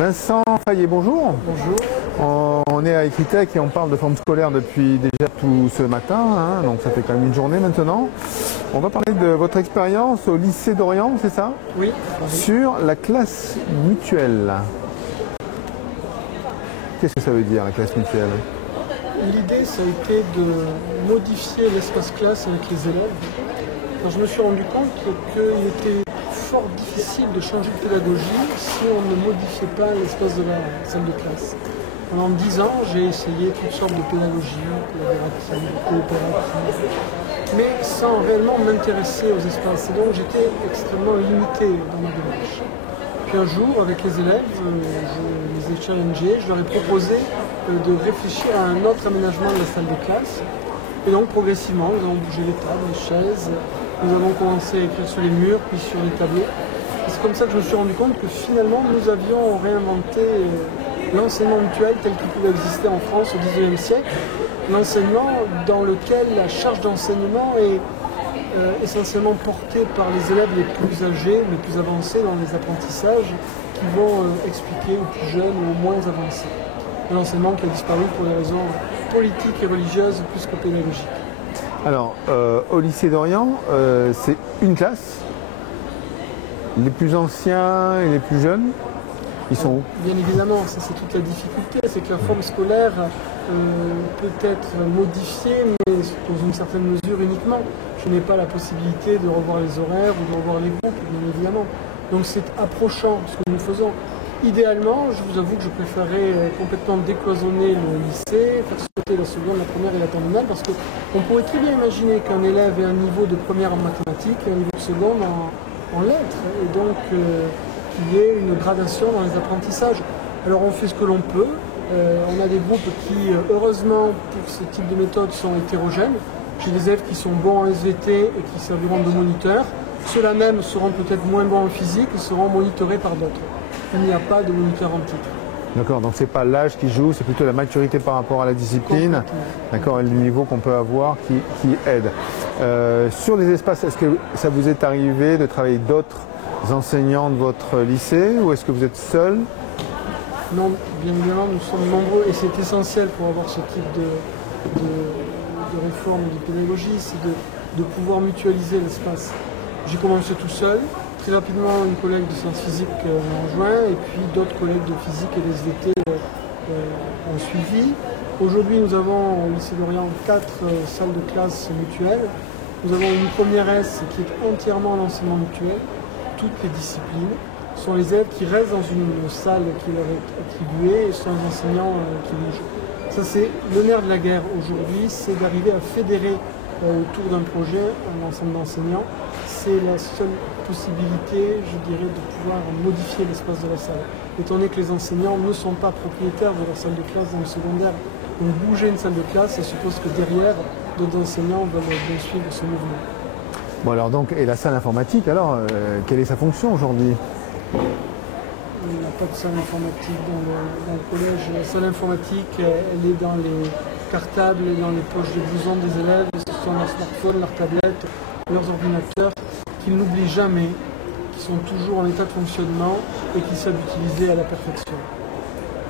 Vincent Fayet, bonjour. Bonjour. On est à Equitech et on parle de forme scolaire depuis déjà tout ce matin, hein, donc ça fait quand même une journée maintenant. On va parler de votre expérience au lycée d'Orient, c'est ça? Oui. Sur la classe mutuelle. Qu'est-ce que ça veut dire, la classe mutuelle? L'idée, ça a été de modifier l'espace classe avec les élèves. Alors, je me suis rendu compte qu'il était fort difficile de changer de pédagogie si on ne modifiait pas l'espace de la salle de classe. Pendant 10 ans, j'ai essayé toutes sortes de pédagogies, collaboratives, coopératives, mais sans réellement m'intéresser aux espaces. Et donc j'étais extrêmement limité dans ma démarche. Puis un jour, avec les élèves, je les ai challengés, je leur ai proposé de réfléchir à un autre aménagement de la salle de classe. Et donc progressivement, nous avons bougé les tables, les chaises, nous avons commencé à écrire sur les murs, puis sur les tableaux. Et c'est comme ça que je me suis rendu compte que finalement, nous avions réinventé l'enseignement mutuel tel qu'il pouvait exister en France au XIXe siècle. L'enseignement dans lequel la charge d'enseignement est essentiellement portée par les élèves les plus âgés, les plus avancés dans les apprentissages, qui vont expliquer aux plus jeunes ou aux moins avancés. L'enseignement qui a disparu pour des raisons politiques et religieuses plus que pédagogiques. Alors, au lycée d'Orient, c'est une classe. Les plus anciens et les plus jeunes, ils sont où? Bien évidemment, ça c'est toute la difficulté, c'est que la forme scolaire peut être modifiée, mais dans une certaine mesure uniquement. Je n'ai pas la possibilité de revoir les horaires ou de revoir les groupes, bien évidemment. Donc c'est approchant ce que nous faisons. Idéalement, je vous avoue que je préférerais complètement décloisonner le lycée, faire sauter la seconde, la première et la terminale, parce qu'on pourrait très bien imaginer qu'un élève ait un niveau de première en mathématiques et un niveau de seconde en lettres, et donc qu'il y ait une gradation dans les apprentissages. Alors on fait ce que l'on peut, on a des groupes qui, heureusement pour ce type de méthode, sont hétérogènes. J'ai des élèves qui sont bons en SVT et qui serviront de moniteurs. Ceux-là même seront peut-être moins bons en physique et seront monitorés par d'autres. Il n'y a pas de moniteur en titre. D'accord, donc c'est pas l'âge qui joue, c'est plutôt la maturité par rapport à la discipline, d'accord, et le niveau qu'on peut avoir qui aide. Sur les espaces, est-ce que ça vous est arrivé de travailler d'autres enseignants de votre lycée ou est-ce que vous êtes seul? Non, bien évidemment, nous sommes nombreux et c'est essentiel pour avoir ce type de réforme de pédagogie, c'est de pouvoir mutualiser l'espace. J'ai commencé tout seul. Très rapidement, une collègue de sciences physiques m'a rejoint et puis d'autres collègues de physique et d'SVT ont suivi. Aujourd'hui, nous avons au lycée d'Orient 4 salles de classe mutuelles. Nous avons une première S qui est entièrement en enseignement mutuel, toutes les disciplines. Ce sont les élèves qui restent dans une salle qui leur est attribuée et ce sont les enseignants qui bougent. Ça, c'est le nerf de la guerre aujourd'hui, c'est d'arriver à fédérer autour d'un projet un ensemble d'enseignants. C'est la seule possibilité, je dirais, de pouvoir modifier l'espace de la salle. Étant donné que les enseignants ne sont pas propriétaires de leur salle de classe dans le secondaire, donc bouger une salle de classe, ça suppose que derrière, d'autres enseignants veulent bien suivre ce mouvement. Bon alors donc, et la salle informatique alors, quelle est sa fonction aujourd'hui? Il n'y a pas de salle informatique dans le collège. La salle informatique, elle est dans les cartables, dans les poches de blouson des élèves, ce sont leurs smartphones, leurs tablettes, leurs ordinateurs, qu'ils n'oublient jamais, qui sont toujours en état de fonctionnement et qui savent utiliser à la perfection.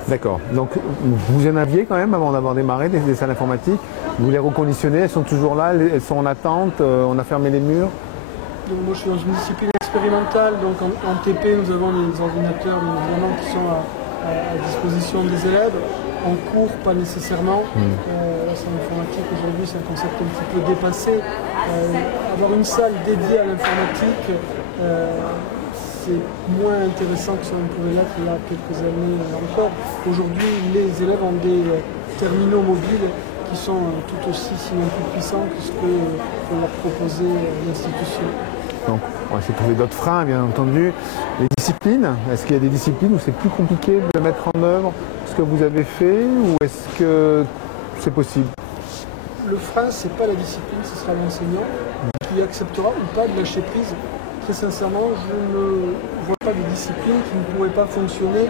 D'accord, donc vous en aviez quand même avant d'avoir démarré des salles informatiques, vous les reconditionnez, elles sont toujours là, elles sont en attente, on a fermé les murs? Donc moi je suis dans une discipline expérimentale, donc en TP nous avons des ordinateurs bien évidemment qui sont à disposition des élèves. En cours, pas nécessairement. La salle informatique aujourd'hui c'est un concept un petit peu dépassé. Avoir une salle dédiée à l'informatique, c'est moins intéressant que ça ne pouvait l'être il y a quelques années encore. Aujourd'hui, les élèves ont des terminaux mobiles qui sont tout aussi, sinon plus puissants que ce que peut leur proposer l'institution. Donc, on va essayer de trouver d'autres freins, bien entendu. Les disciplines, est-ce qu'il y a des disciplines où c'est plus compliqué de mettre en œuvre ce que vous avez fait ou est-ce que c'est possible? Le frein, ce n'est pas la discipline, ce sera l'enseignant qui acceptera ou pas de lâcher prise. Très sincèrement, je ne vois pas de discipline qui ne pourrait pas fonctionner.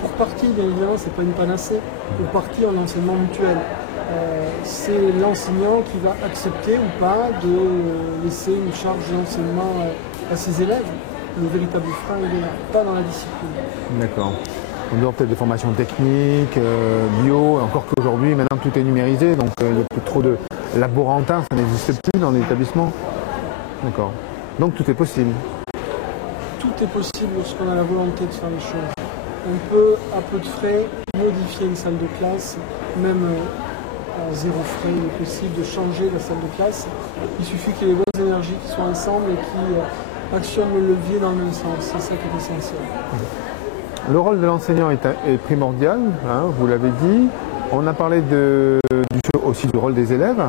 Pour partie, bien évidemment, ce n'est pas une panacée. Pour partie, en enseignement mutuel. C'est l'enseignant qui va accepter ou pas de laisser une charge d'enseignement à ses élèves. Le véritable frein, il est là, pas dans la discipline. D'accord. en dehors peut-être des formations techniques, bio, encore qu'aujourd'hui, maintenant tout est numérisé, donc il n'y a plus trop de laborantin, ça n'existe plus dans les établissements. D'accord. Donc tout est possible. Tout est possible lorsqu'on a la volonté de faire les choses. On peut, à peu de frais, modifier une salle de classe, même à zéro frais, il est possible de changer la salle de classe. Il suffit qu'il y ait les bonnes énergies qui soient ensemble et qui actionnent le levier dans le même sens. C'est ça qui est essentiel. Le rôle de l'enseignant est primordial, hein, vous l'avez dit. On a parlé aussi du rôle des élèves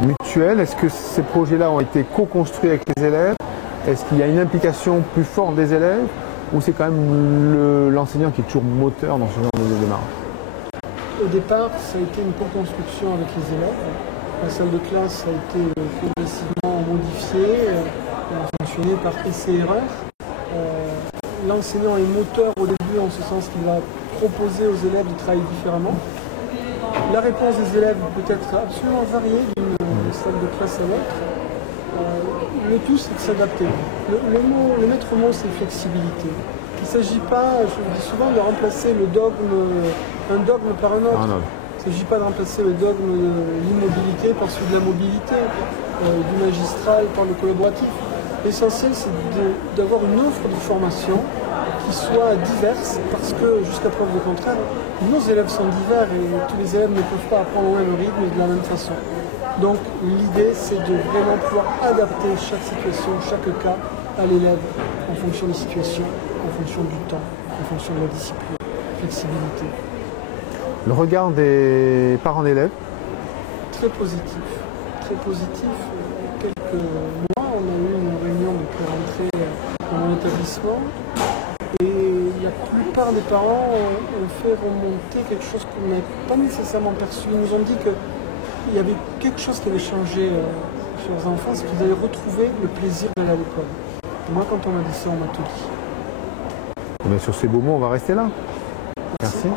mutuels. Est-ce que ces projets-là ont été co-construits avec les élèves? Est-ce qu'il y a une implication plus forte des élèves? Ou c'est quand même l'enseignant qui est toujours moteur dans ce genre de démarche? Au départ, ça a été une co-construction avec les élèves. La salle de classe a été progressivement modifiée, a fonctionné par essai-erreur. L'enseignant est moteur au début en ce sens qu'il va proposer aux élèves de travailler différemment. La réponse des élèves peut être absolument variée d'une salle de classe à l'autre. Le tout, c'est de s'adapter. Le maître mot, c'est flexibilité. Il ne s'agit pas, je dis souvent, de remplacer un dogme par un autre. Il ne s'agit pas de remplacer le dogme de l'immobilité par celui de la mobilité, du magistral par le collaboratif. L'essentiel, c'est d'avoir une offre de formation qui soit diverse, parce que, jusqu'à preuve du contraire, nos élèves sont divers et tous les élèves ne peuvent pas apprendre au même rythme et de la même façon. Donc l'idée, c'est de vraiment pouvoir adapter chaque situation, chaque cas à l'élève en fonction des situations, en fonction du temps, en fonction de la discipline, flexibilité. Le regard des parents d'élèves? Très positif. Très positif. Quelques mois, on a eu une réunion de pré-rentrée dans mon établissement et la plupart des parents ont fait remonter quelque chose qu'on n'avait pas nécessairement perçu. Ils nous ont dit qu'il y avait quelque chose qui avait changé chez leurs enfants, c'est qu'ils avaient retrouvé le plaisir d'aller à l'école. Et moi, quand on m'a dit ça, on m'a tout dit. Et bien, sur ces beaux mots, on va rester là. Merci.